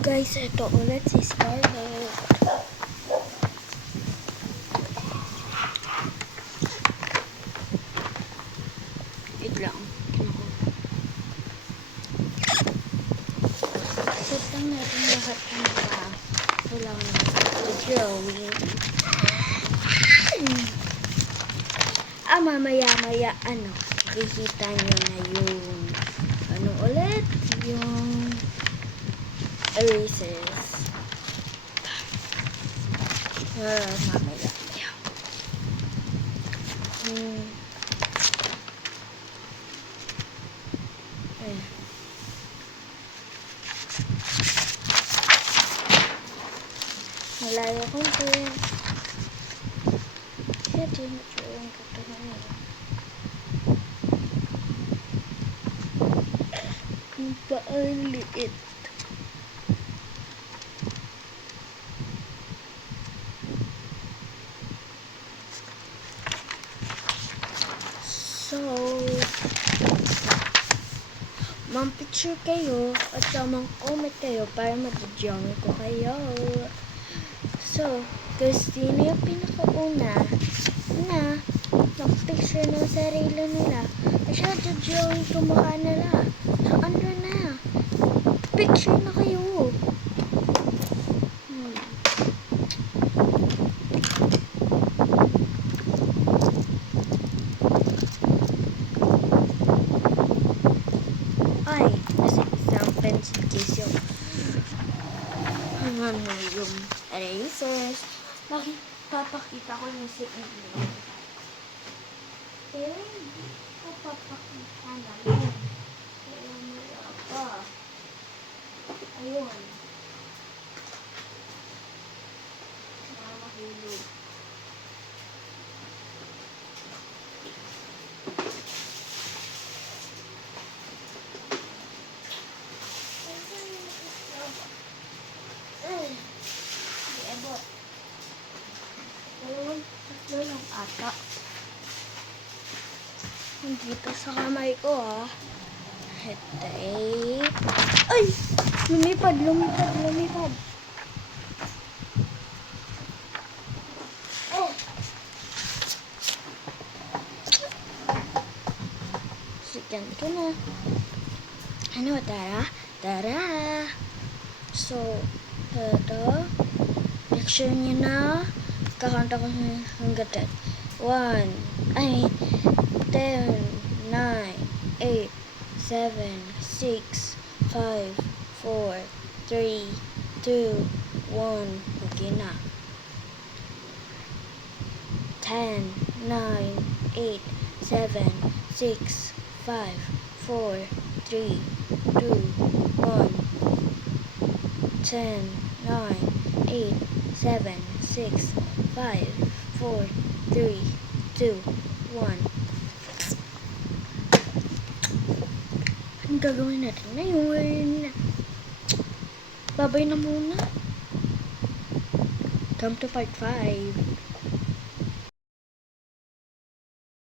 Guys, ito ulit si Scarlett. Wait lang. Set lang natin lahat ng mga wala ko na drawing. Mamaya-maya, makikita nyo na yung ulit? Yung erasers. Mamaya. Malayo ko po. Kaya tinutulong ko ito ngayon. Ang paan liit. So, mag-picture kayo at mag-comment kayo para mag-join ko kayo. So, guys, sino yung pinakauna na mag-picture ng sarili nila? Siya, join ko mukha nila. So, ano na? Picture na kayo. Ay, kasi isang pencil case yung yung erasers. Papakita ko yung sa inyo. Pero hindi ko papakita na yun. Kaya mula pa. Ayun. Mahulog. Tatlo lang ata. Nandito sa kamay ko, ha. Hetay. Ay! Lumipad. Sigan ko na. Tara. So, ito. Picture niyo na. Kakanta ko hanggang 10. 10, 9, 8, 7, 6, 5, 4, 3, 2, 1. Okay na. 10, 9, 8, 7, 6, 5, 4, 3, 2, 1. 10, 9, 8, 7, 6, 5, 4, 3, 2, 1. Ang gagawin natin ngayon? Babay na muna. Come to part 5.